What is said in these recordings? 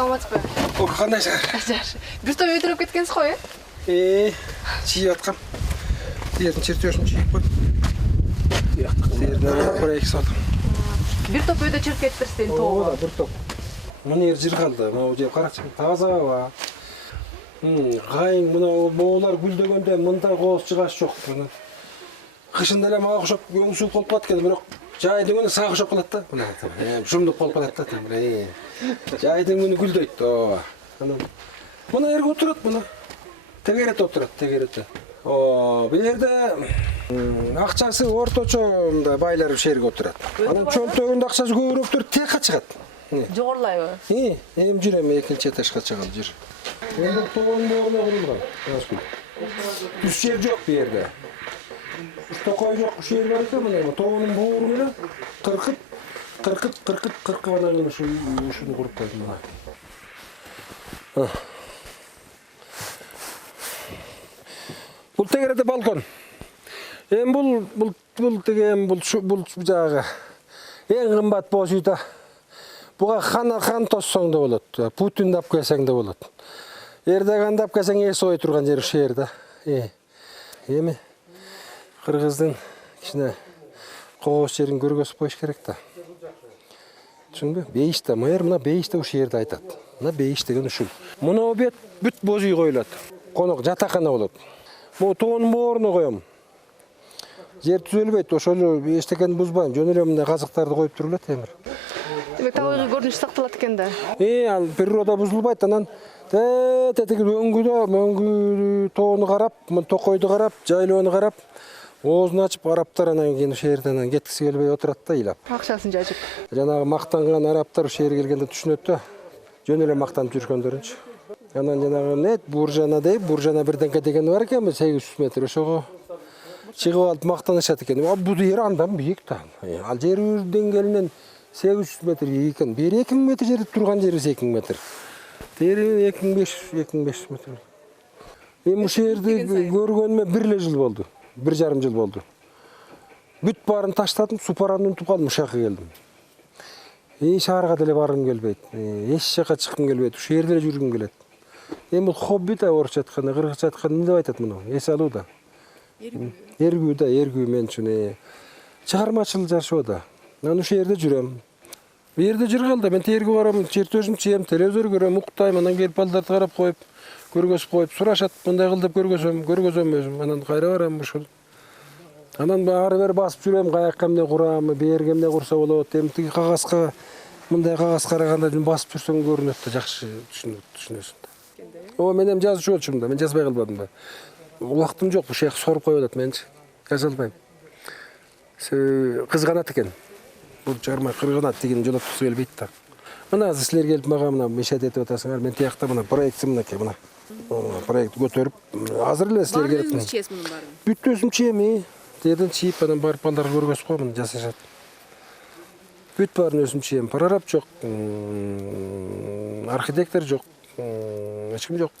Саламатсызбы? Кандай шаар? Жаш. Бир топ өтүрүп кеткенсиз го, Чийип аткам. Жердин чертежин чийип коюп. Жерден проект салдым. Бир топ өтө чырып кетиптирсиз эми тоого. Бир топ. Мына жер калды. Могу жер карачы таза аба. Гайың мына боолар гүлдөгөндө мындай кооз чыгаш жок. Кышында эле мага окшоп өңсүз болуп калат экен, бирок жайдын күнү сага окшоп калат да. Мына шумдук болуп калат да. Жайдын күнү гүлдөйт. Мына жерге отурат, мына. Тегерет отурат, тегеретте. Бул жерде акчасы орточо мындай байлар ушул жерге отурат. Анан чөнтөгүндө акчасы көбүрөөк туруп тиякка чыгат. Жогорулайбы? Эми жүрөм экинчи этажга чыгам, жүр. Эми тоонун бооруна курулган. Түз жер жок бу жерде. Токой жок, ушул жер бар экен, мына тоонун боору менен кыркып анан ушуну куруп койдум мына. Бул тегереде балкон. Эми бул деген бул жагы эң кымбат боз үй да. Буга хан тоссоң да болот, Путин дап келсең да болот. Эрдоган дап келсең эс ой турган жер ушул жерде. Эми кыргыздын кичине кооз жерин көргөзүп коюш керек да. Түшүндүңбү? Бейиш да, мына бейиш да ушул жерде айтат. Мына бейиш деген ушул. Мына бет бүт боз үй коюлат. Конок жатакана болот. Бу тоонун бооруна коем. Жер түзөлбөйт, ошол эчтекени бузбайм. Жөн эле мындай казыктарды коюп турулат эмир. Демек табигый көрүнүш сакталат экен да. Ал природа бузулбайт, анан тетиги өңгү тоону карап, токойду карап, жайлоону карап, оозун ачып, арабтар анан кийин ушул жерден кеткиси келбей отурат да ыйлап. Акчасын жажып. Жанагы мактанган арабтар ушул жерге келгенде түшүнөт да. Жөн эле мактанып жүргөндөрүнчү. Анан жанагы буржана бирденке деген бар экен, 800 метр ошого чыгып алып мактанышат экен. Бул жер андан бийик да. Ал жер деңгээлинен 800 метр бийик экен. Бери 2000 метр жерде турган жери 2000 метр. Тери 2500 метр. Эми ушул жерди көргөнүмө 1 жыл болду. 1,5 жыл болду. Бүт баарын таштадым, супараны унутуп калдым, ушул жака келдим. Шаарга деле баргым келбейт. Эч жака чыккым келбейт. Ушул жерде эле жүргүм келет. Эми бул хобби да, орусча айтканда, кыргызча айтканда эмне деп айтат муну? Эс алуу да. Эргүү да, эргүү мен үчүн. Чыгармачыл жашоо да. Мен ушул жерде жүрөм. Бу жерде жүргөн да, мен терге барам, чертежим чийем, телевизор көрөм, уктайм, анан келип балдарды карап коюп, көргөзүп коюп, сурашат, мындай кыл деп көргөзөм өзүм. Анан кайра барам ушул. Анан ары бери басып жүрөм, каякка эмне курам, берге эмне курса болот, эми тиги кагазга, мындай кагаз караганда басып жүрсөң көрүнөт да, жакшы түшүнөсүң да. Мен эми жазуучу болчумун да, мен жазбай калбадым да. Убактым жок, ушул жак соруп коюп атат, менчи жаза албайм. Кызганат экен. Бул чыгарма кырганат деген жолоктусу келбейт да. Мына силер келип мага мына мешет этип атасыңар, мен тиякта мына проектим мынакей мына. Проект көтөрүп, азыр эле силер келип. Баарын чийесиз мунун баарын. Бүт өзүм чийем, жерден чийип анан барып балдарга көргөзүп коем, жасашат. Бүт баарын өзүм чийем. Прораб жок, архитектор жок, эч ким жок.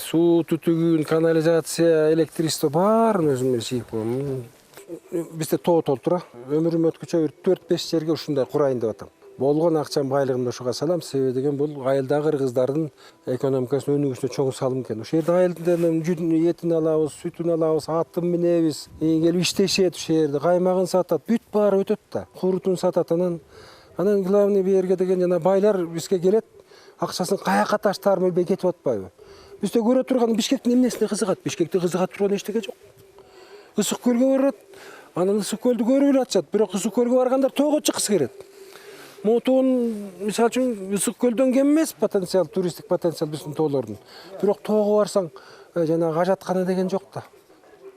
Суу түтүгүн, канализация, электричество баарын өзүм чийип коем. Бизде тоо толтура. Өмүрүм өткүчө 4-5 жерге ушундай курайын деп атам. Болгон акчам байлыгымды ошого салам, себеби деген бул айылдагы кыргыздардын экономикасынын өнүгүшүнө чоң салым экен. Ошол жерде айылдын этин алабыз, сүтүн алабыз, атын минебиз, келип иштешет ошол жерде, каймагын сатат, бүт баары өтөт да. Курутун сатат, анан главный бу жерге деген жана байлар бизге келет, акчасын каяка таштаарын билбей кетип атпайбы. Бизде көрө турган Бишкектин эмнесине кызыгат? Бишкекте кызыгат турган эчтеке жок. Ысык көлгө барат, анан ысык көлдү көрүп эле атышат, бирок ысык көлгө баргандар тоого чыккысы келет. Мотон, мисалы үчүн, ысык көлдөн кем эмес потенциал, туристтик потенциал биздин тоолордун. Бирок тоого барсаң, жанагы ажаткана деген жок да.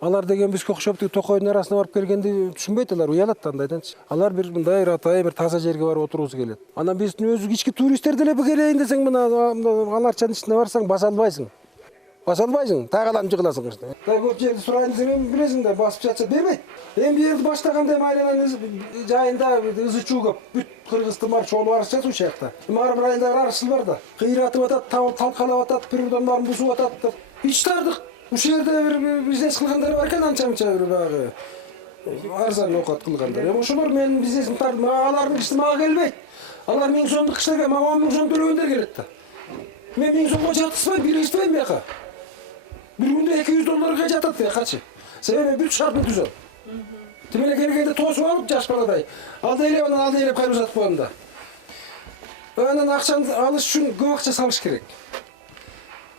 Алар деген бизге окшоп токойдун арасына барып келгенди түшүнбөйт, алар уялат да андайданчы. Алар бир мындай ратай, бир таза жерге барып отургусу келет. Анан биздин өзү ички туристтер деле келейин десең, мына аларчанын ичине барсаң, баса албайсың. Баса албайсың, таагаланып жыгыласың. Көп жерди сурайын десең, билесиң да, басып жатса бербейт. Эми бу жерди баштаганда айланан жайында ызы чуу көп. Бүт кыргыздын бар чоолу арчат ушул жакта. Маарым райондагы арчыл бар да. Кыйратып атат, талкалап атат, природаны баарын бузуп атат. Ич тардык. Ушул жерде бир бизнес кылгандар бар экен, анча-мынча бир багы. Арзан оокат кылгандар. Эми ошолор менин бизнесим тартып, алардын иши мага келбейт. Алар 1000 сомдук кишилерге мага 10 000 сом төлөгөндөр келет да. Мен 1000 сомго жаткызбай, бирештебейм бияка. Bir günde 200 dolarга жатат бияқачы. Себеби бүт шартын түзөт. Тимеле келгенде тосуп алып жаш баладай. Алды элеп анан алды элеп кайрып жатып коем да. Анан акчаны алыш үчүн көп акча салыш керек.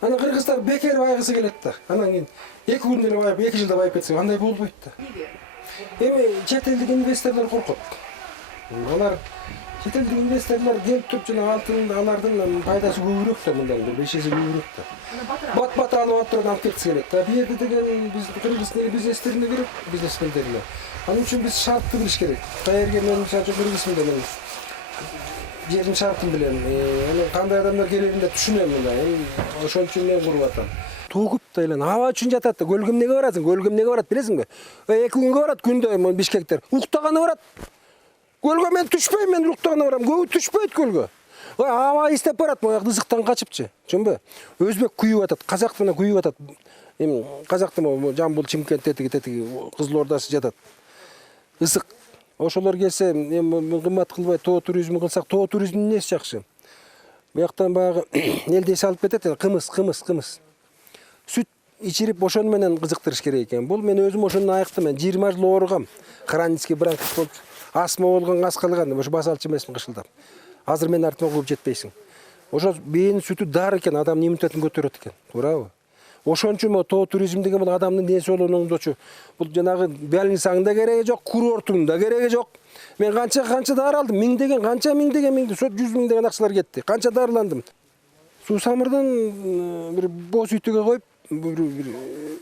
Анан кыргыздар бекер байгысы келет да. Анан кийин 2 күндө эле байып, 2 жылда байып кетсе андай болбойт да. Эми чет элдик инвесторлор коркот. Алар чет элдик инвесторлор келип туруп жана алтын алардын пайдасы көбүрөөк да мындан 5 эсе көбүрөөк да. Бат алып турган алып кеткиси келет да. Бу жерде деген биз кыргыз тили бизнестерине керек, бизнесмендерине. Анын үчүн биз шартты билиш керек. Каерге мен мисалы кыргызмын мен жердин шартын билем. Анан кандай адамдар келерин да түшүнөм мында. Ошон үчүн мен куруп атам. Тогуп да эле аба үчүн жатат да. Көлгө эмнеге барасың? Көлгө эмнеге барат билесиңби? 2 күнгө барат күндө Бишкектер. Уктаганы барат. Көлгө мен түшпөйм, мен уктаганы барам. Көбү түшпөйт көлгө. Аба истеп барат, мояк ызыктан качыпчы. Түшүнбү? Өзбек күйүп атат, казак менен күйүп атат. Эми казактын Жамбыл, Чимкент тетиги Кызыл Ордасы жатат. Ысык. Ошолор келсе, эми кымбат кылбай тоо туризми кылсак, тоо туризминин эмнеси жакшы? Буяктан баягы элди салып кетет, кымыз. Сүт ичирип ошону менен кызыктырыш керек экен. Бул мен өзүм ошону айыктым. Мен 20 жыл ооругам. Хронический бронхит болуп, астма болгон, газ калган, ошо басалчы эмесмин кышылдап. Азыр мен артыма кууп жетпейсиң. Ошо бэйнин сүтү дар экен, адамдын иммунитетин көтөрөт экен. Туурабы? Ошон үчүн мо тоо туризм деген бул адамдын ден соолугундочу. Бул жанагы больницаңда да кереги жок, курорттун да кереги жок. Мен канча дары алдым? 1000 деген, канча 1000 деген, 100 000 деген акчалар кетти. Канча дарыландым. Суу самырдан бир боз үтүгө коюп, бир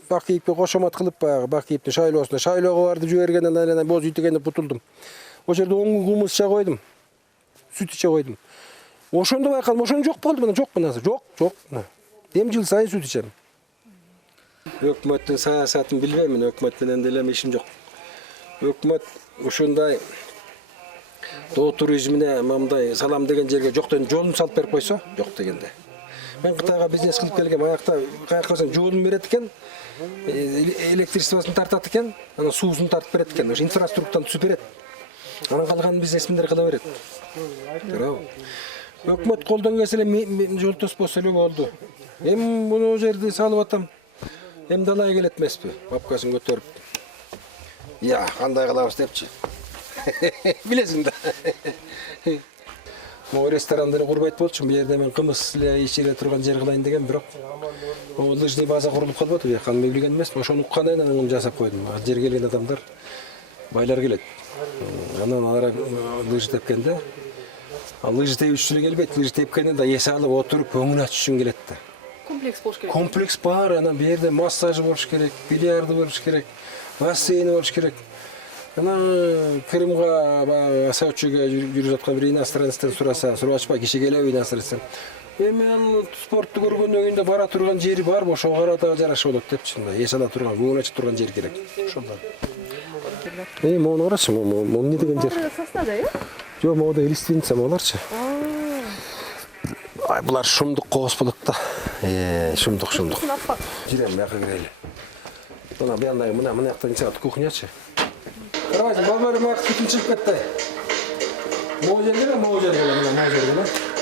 бак кийипке кошомат кылып баягы бак кийиптин шайлоого барды жибергенден анан боз үтүгөндө бутулдум. Ошол жерде 10 күн кумус иче койдум. Сүт иче койдум. Ошондо байкадым, ошону жок болду мына, жок мына, жок. Эми жыл сайын сүт ичем. Өкмөттүн саясатын билбейм, мен өкмөт менен деле ишим жок. Өкмөт ушундай тоо туризмине мындай салам деген жерге жоктон жолун салып берип койсо, жок дегенде. Мен Кытайга бизнес кылып келгем, аякта каяка барсаң жолун берет экен, электричествосын тартат экен, анан суусун тартып берет экен, ошо инфраструктураны түзүп берет. Анан калганын бизнесмендер кыла берет. Туурабы? Өкмөт колдон келсе эле жолтос болсо эле болду. Эми муну жерди салып атам. Эми далай келет эмеспи? Папкасын көтөрүп. Я, кандай кылабыз депчи. Билесиң да. Могу ресторанды курбайт болчу, бул жерде мен кымыз эле ичире турган жер кылайын деген, бирок лыжный база курулуп калып атты, бияка мен билген эмесмин. Ошону уккандан ыңым жасап койдум. Жер келген адамдар байлар келет. Анан алар лыжы тепкенде, лыжы тебүүчү келбейт, лыжы тепкенде да эс алып отуруп көңүл ачыш үчүн келет да. Комплекс болуш керек. Комплекс бар, анан бу жерде массажы болуш керек, бильярды болуш керек, бассейни болуш керек. Анан Крымга баягы Сочиге жүрүп жаткан бир иностранецтен сурашпай киши келеби иностранецтен. Эми ал спортту көргөндөн кийин да бара турган жери бар, ошого карата жараша болот депчи. Эс ала турган, көңүл ачып турган жер керек. Ошондон. Мону карачы, могу эмне деген жер? Состада, э? Жок, могу лиственница боларчы. Ай, булар шумдук кооз болот да. Шумдук. Жүрөм, бияка кирели. Мына буяндагы мына жактан чыгат кухнячы. Карабайсың, балбарым акы бүтүн чыгып кетти. Могу жерге, могу жерге.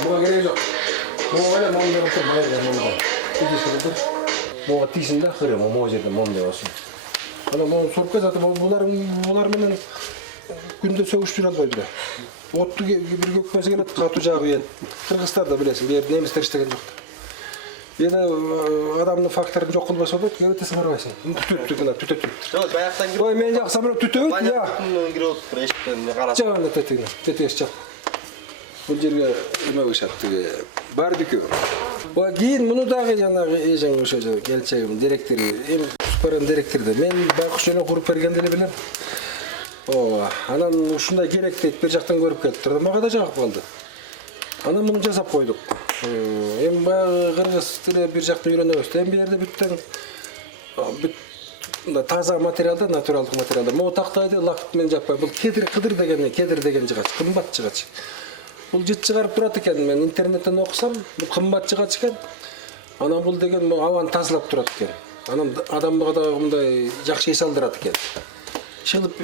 Буга кереги жок. Могу эле момдо тур, момдо. Идишип тур. Могу тийсиң да, кыры, могу жерде момдо болсун. Анан мону соруп кетет, булар менен күндө сөгүшүп жүрө албайт да. Отту бир көкмөсө келет, катуу жагып ийет. Кыргыздар да билесиң, бу жерде немистер иштеген жок. Эне адамдын факторун жок кылбаса болот, кетесиң карабайсың. Түтөт. Жок, баяктан кирип. Ой, мен жакса бирок түтөбөт, я. Кирип отур, эшиктен карап. Жагында тетигине чак. Бул жерге эме кылышат, тиги барбекю. Ой, кийин муну дагы жанагы эжең ошо келчегим, директори, эми спорен директорду мен байкуш эле куруп бергенде эле билем. Анан ушундай керек дейт, бир жактан көрүп келиптир да, мага да жагып калды. Анан муну жасап койдук. Эми баягы кыргыз тили бир жактан үйрөнөбүз. Эми бу жерде бүт таза материалдар, натуралдык материалдар. Могу тактайды лакыт менен жаппай. Бул кедир деген жыгач, кымбат жыгач. Бул жыт чыгарып турат экен. Мен интернеттен окусам, бул кымбат жыгач экен. Анан бул деген абаны тазалап турат экен. Анан адамга да мындай жакшы эс алдырат экен. Шылып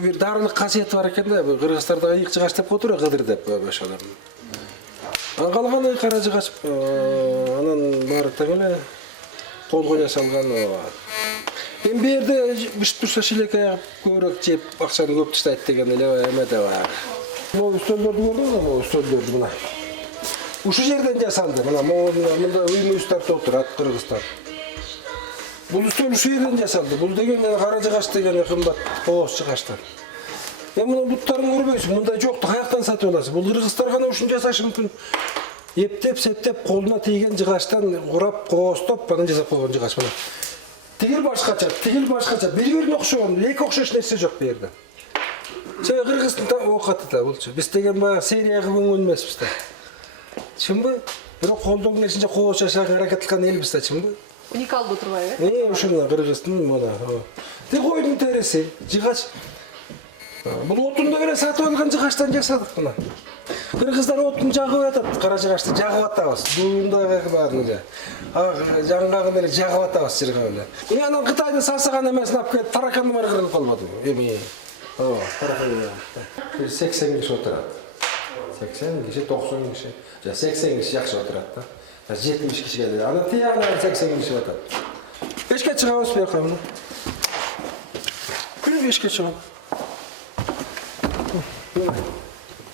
бир дарылык касиети бар экен да. Кыргызстарда ыйык жыгач деп отур, кыдыр деп башалар. Анан калганы кара жыгач, анан баары тең эле колго жасалган. Эми берде бишип турса шилекай көбүрөөк жеп акчаны көп таштайт деген эле эмеде бар. Могу үстөлдөрдү көрдүңүзбү? Могу үстөлдөрдү мына. Ушул жерден жасалды. Мына мында үй-мүйүстөр отурат Кыргызстан. Бул үстөл ушул жерден жасалды. Бул деген кара жыгач деген кымбат кооз жыгачтан. Эми мына буттарын көрбөйсүң, мындай жокtu каяктан сатып аласың? Бул кыргыздар гана ушун жасашы мүмкүн. Эптеп, септеп колуна тийген жыгачтан урап, кооздоп, анан жасап койгон жыгач мына. Тигил башкача, бири-бирине окшогон, эки окшош нерсе жок бу жерде. Сен Кыргызстан окаты да болчу. Биз деген баягы серияга көңүл эмеспиз да. Чынбы? Бирок колдон келишинче кооз жашаганга аракет кылган элбиз да, чынбы? Уникалдуу турбайбы? Ушуна Кыргыздын мына. Тиг койдун тереси, жыгач. Бул отунду эле сатып алган жыгачтан жасадык мына. Кыргыздар отун жагып атат, кара жыгачты жагып атабыз. Бундагы баарын эле. Жаңгагын эле жагып атабыз жыргап эле. Анан Кытайдын сасыган эмесин алып келип тараканы бар кырылып калбадыбы? Эми тараканы 80 киши отурат. 80 киши, 90 киши. 80 киши жакшы отурат да. 70 кишиге эле. Анан тиягына 80 киши атат. Эшке чыгабыз бияка мына. Күнүгө эшке чыгам.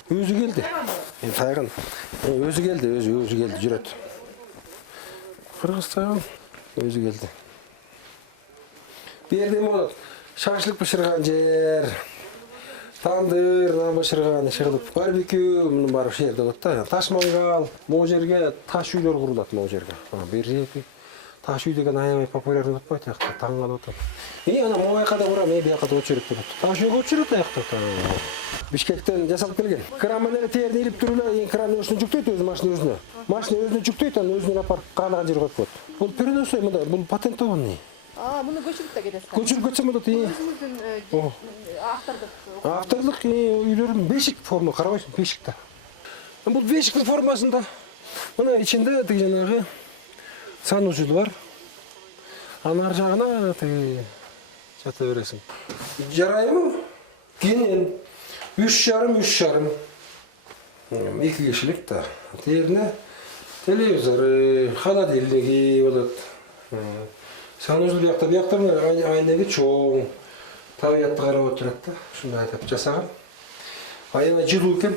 Өзү келди. Тайган. Өзү келди, өзү келди, жүрөт. Кыргызстан өзү келди. Берде болот. Шашлык бышырган жер. Тандыр, бышырган иши барбекю, мунун баары ушул жерде болот да. Таш мангал, могу жерге таш үйлөр курулат могу жерге. Бери таш үй деген аябай популярный болуп калат аякта, таң калып атат. Ана могу жакка да курам, бияка да очередь болот. Таш үйгө очередь аякта. Бишкектен жасалып келген. Кран менен терди илип туруп эле, кран өзүнө жүктөйт, өзү машина өзүнө. Машина өзүнө жүктөйт, анан өзүнө апарып каалаган жерге коюп коет. Бул переносой мында, бул патенттогон. Муну көчүрүп да кетесиз. Көчүрүп кетсем болот. Өзүңүздүн Авторлук үйлөрүн бешик форма карабайсың, бешик да. Бул бешиктин формасында мына ичинде тиги жанагы сануучу бар. Анын ар жагына тиги жата бересиң. Жарайбы? Кенен 3,5 2 кишилик да. Терне телевизоры, холодильниги болот. Сануучу биякта айнеги чоң. Табиятты карап отурат да. Ушундай айтып жасаган. Аябай жылуу экен.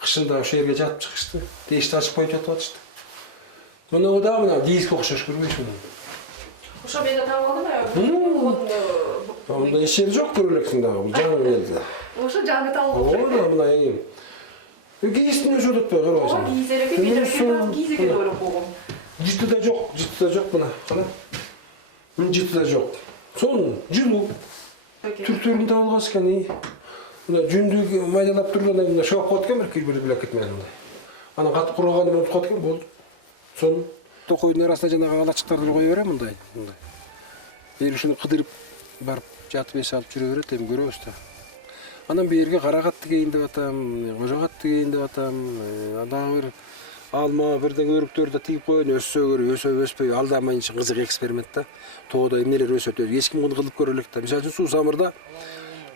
Кышында ошол жерге жатып чыгышты. Эшикти ачып коюп жатып атышты. Мына да мына диске окшош көрбөйсүңбү? Ошо мен да таап алдым. Мында эч жери жок көрөлөксүң да, бул жаңы келди. Ошо жаңы таалып отур. Мына кийиздин өзү өтөт карабайсың. Кийизеге ойлоп койгом. Жытыда жок мына. Кана. Жытыда жок. Сон жылуу. Түр-түрүн таап алган экен. Мына жүндү майдалап тургандан кийин шоқ кот экен, бир билек кетмеген мындай. Анан катып курганы болуп кот экен, болду. Сон токойдун арасына жанагы алачыктарды кое берем мындай. Эл ушуну кыдырып барып жатып эс алып жүрө берет, эми көрөбүз да. Анан берге карагатты кейин деп атам, кожогатты кейин деп атам. Дагы бир алма бирдеге өрүктөрдү тигип коюн, өссө көрү, өспөй, алдамайынча кызык эксперимент да. Тоодо эмнелер өсөт, эч ким муну кылып көрө элек да. Мисалы үчүн суу самырда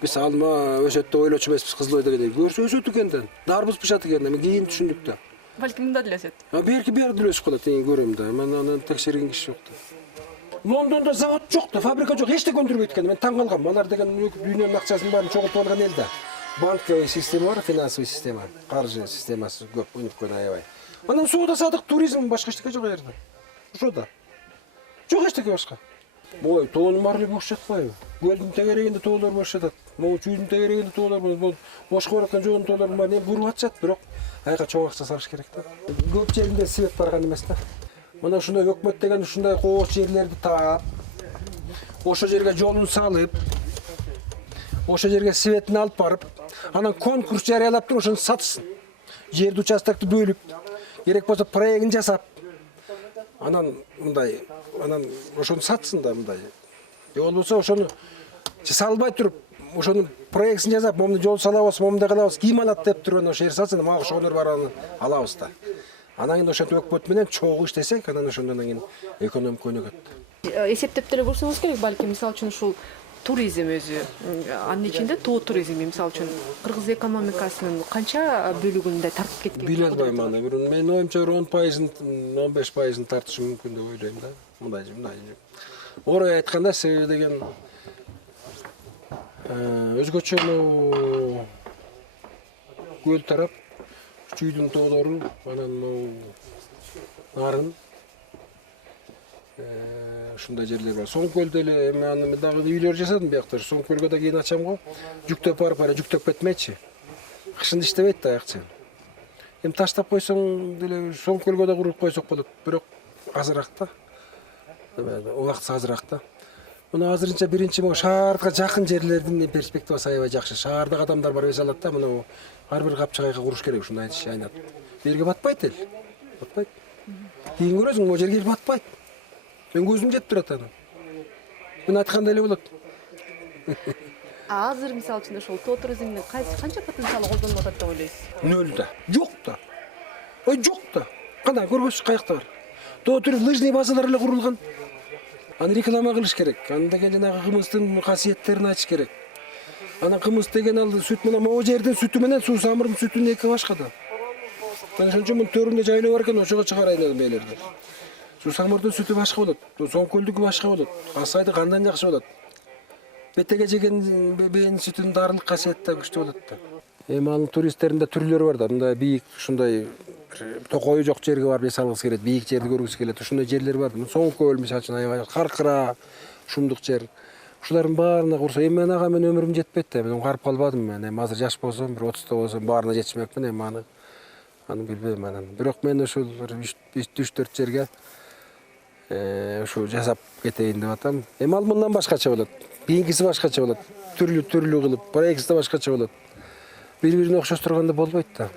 биз алма өсөт деп ойлочу эмеспиз, кызыл ой дегенде. Көрсө өсөт экен, дарбыз бышат экен, эми кийин түшүндүк да. Балким мында деле өсөт. Берки деле өсүп калат, көрөм да. Мен анан текшерген киши жок да. Лондондо завод жок да, фабрика жок, эчтеке өндүрбөйт экен. Мен таң калгам. Алар деген дүйнөнүн акчасын баарын чогултуп алган эл да. Банковый система бар, финансовый система, каржы системасы көп өнүккөн аябай. Анан соода садык, туризм башка эчтеке жок жерде. Ошо да. Жок эчтеке башка. Ой, тоонун баары эле бош жатпайбы? Көлдүн тегерегинде тоолор бош жатат. Могу чүйдүн тегерегинде тоолор болот. Бошко бараткан жоонун тоолор бар, эми буруп атышат, бирок айга чоң акча салыш керек да. Көп жеринде свет барган эмес да. Мына ушундай өкмөт деген ушундай кооз жерлерди таап, ошо жерге жолун салып, ошо жерге светин алып барып, анан конкурс жарыялап туруп ошону сатсын. Жерди участокты бөлүп, керек болсо проектин жасап, анан мындай, анан ошону сатсын да мындай. Же болбосо ошону салбай туруп, ошонун проектин жасап, момунду жол салабыз, момундай кылабыз, ким алат деп туруп анан ошо жер сатсын, мага ошонор бараны алабыз да. Анан кийин ошентип өкмөт менен чогуу иштесек, анан ошондон кийин экономика өнүгөт. Эсептеп деле көрсөңүз керек, балким мисалы үчүн ушул туризм өзү. Анын ичинде тоо туризми, мисалы үчүн кыргыз экономикасынын канча бөлүгүндө тартып кеткен? Биле албайм аны. Менин оюмча 10%, 15% тартышы мүмкүн деп ойлойм да. Мындай. Орой айтканда себеби деген өзгөчө көл тарап, Чүйдүн тоолору, анан нарын ушундай жерлер бар. Соң көлдө эле мен дагы үйлөр жасадым биякта. Соң көлгө да кийин ачам го. Жүктөп барып жүктөп кетмейчи. Кышында иштебейт да аякчы. Эми таштап койсоң деле соң көлгө да куруп койсок болот. Бирок азыраак да. Убактысы азыраак да. Мына азырынча биринчи могу шаарга жакын жерлердин перспективасы аябай жакшы. Шаардагы адамдар бар эс алат да, мына ар бир капчыгайга куруш керек ушундай айтыш айнат. Жерге батпайт эл. Батпайт. Кийин көрөсүң, могу жерге батпайт. Мен көзүм жетип турат аны. Мен айткандай эле болот. Азыр мисалы үчүн ошол тоо туризмдин канча потенциалы колдонулуп атат деп ойлойсуз? Нөл да. Жок да. Жок да. Кандай көрбөсүз каякта бар. Тоо туризм лыжный базалар эле курулган. Аны реклама кылыш керек. Аны деген жанагы кымыздын касиеттерин айтыш керек. Анан кымыз деген ал сүт менен могу жердин сүтү менен суу самырдын сүтүнүн эки башка да. Мен ошон үчүн мун төрүндө жайлоо бар экен, ошого чыгарайын дедим элерди. Суу самырдын сүтү башка болот. Соң көлдүкү башка болот. Асайды кандан жакшы болот. Бетеге жеген бээнин сүтүнүн дарылык касиети да күчтүү болот да. Эми анын туристтеринде түрлөрү бар да. Мындай бийик ушундай токою жок жерге барып эс алгысы келет, бийик жерди көргүсү келет. Ушундай жерлер бар. Соң көл мисалы үчүн аябай каркыра, шумдук жер. Ушулардын баарына курса, эми мен ага өмүрүм жетпейт да. Мен карып калбадым мен. Эми азыр жаш болсом, бир 30та болсом баарына жетишмекмин. Эми аны билбейм анан. Бирок мен ушул 3-4 жерге ушу жасап кетейин деп атам. Эми ал мындан башкача болот. Кийинкиси башкача болот. Түрлүү кылып, проектisi башкача болот. Бири-бирине окшоштурганда болбойт да.